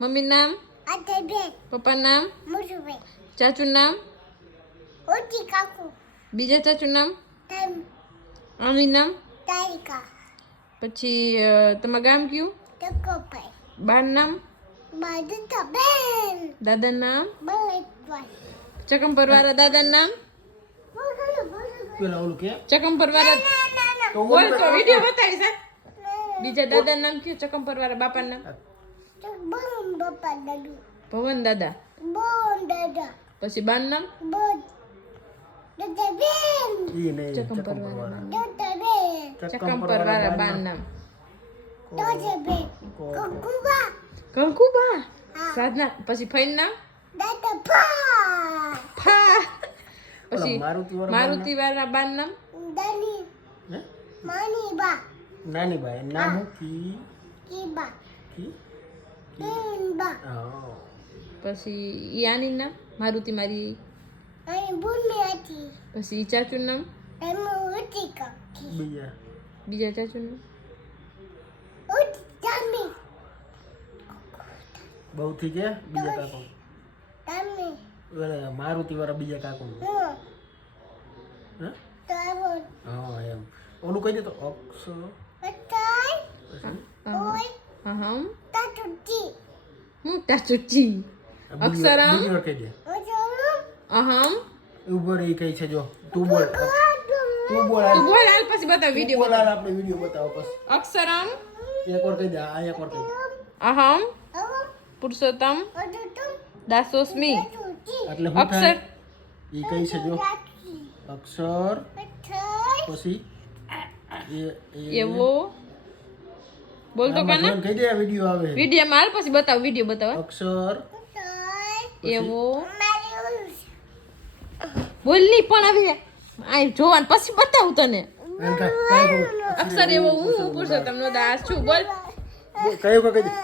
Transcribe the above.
mummy નામ પપ્પા નામ ચાચુ નામ બીજા ચાચુ નામ આમી નામ પછી તમારું ગામ કયું બાર નામ દાદા નામ ચકમપર વાળા દાદા નામ પેલા ઓલું કે ચકમપર વાળા બોલ તો વિડિયો બતાવી સર બીજા દાદા નામ કયું ચકમપર વાળા બાપા નામ ભવન દાદા પછી બાન નામ ઈ નહીં ચકમપર વાળા ચકમપર ચકમપર વાળા બાન નામ વાળા કંકુબા સાધના પછી ફઈન નામ ફા પછી મારુતિ વાળા બાન નામ હે નાની બાઈ નામ હું કી કી હા પછી યાની નામ મારુતિ મારી પછી ચાચુ નામ બીજા બીજા ચાચુ નામ બહુ થી કે બીજા કાકો ઓલા મારુતિ વાળા બીજા કાકો હે હા એમ ઓલું કહી દે તો અક્ષર અહમ હું ચાચુજી અક્ષરમ બીજી વાર કહી દે અહમ ઉપર એ કહી છે જો તું બોલ તું બોલ તું બોલ હાલ પછી બતાવ વિડિયો બોલ આપણે વિડિયો બતાવો પછી અક્ષરમ એક વાર કહી દે આ એક વાર કહી દે અહમ પુરુષોત્તમ દાસોસ્મી એટલે હું અક્ષર એ કહી છે જો અક્ષર પછી એવો બોલ તો કાના કહી દે આ વિડિયો આવે વિડિયો માં હાલ પછી બતાવ વિડિયો બતાવ અક્ષર એવો બોલ ની પણ હવે આ જોવાન પછી બતાવું તને અક્ષર એવો હું પુરુષોત્તમ નો દાસ છું બોલ કયો કહી દે